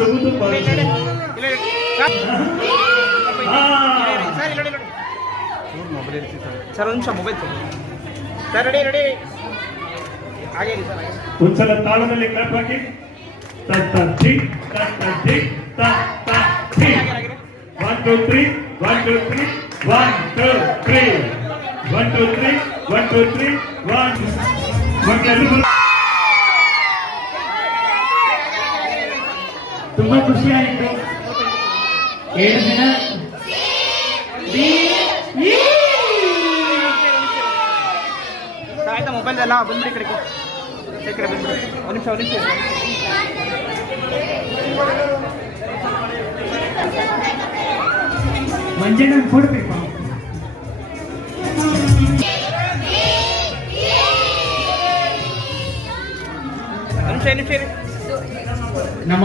ಸಗುದು sir ಒಂದು ನಿಮಿಷ mobile sir ready ready ಹಾಗೆ ಸರ್ ಒಂದ್ಸಲ ತಾಳದಲ್ಲಿ ಕ್ಲಾಪ್ ಹಾಕಿ ತತ್ತಿ ತತ್ತಿ ತತ್ತಿ 1 2 3 1 2 3 1 2 3 1 2 3 1 ತುಂಬಾ ಖುಷಿ ಆಯಿತು 7 ದಿನ ಆಯ್ತಾ ಮೊಬೈಲ್ ಎಲ್ಲ ಬಂದ್ಬಿಡಿ ಕಡೆಗೆ ಕಡೆ ಬಂದ್ಬಿಡಿ ಒಂದು ನಿಮಿಷ ಮಂಜಣ್ಣ ಕೊಡ್ಬೇಕು ನಿಮಿಷ ನಮ್ಮ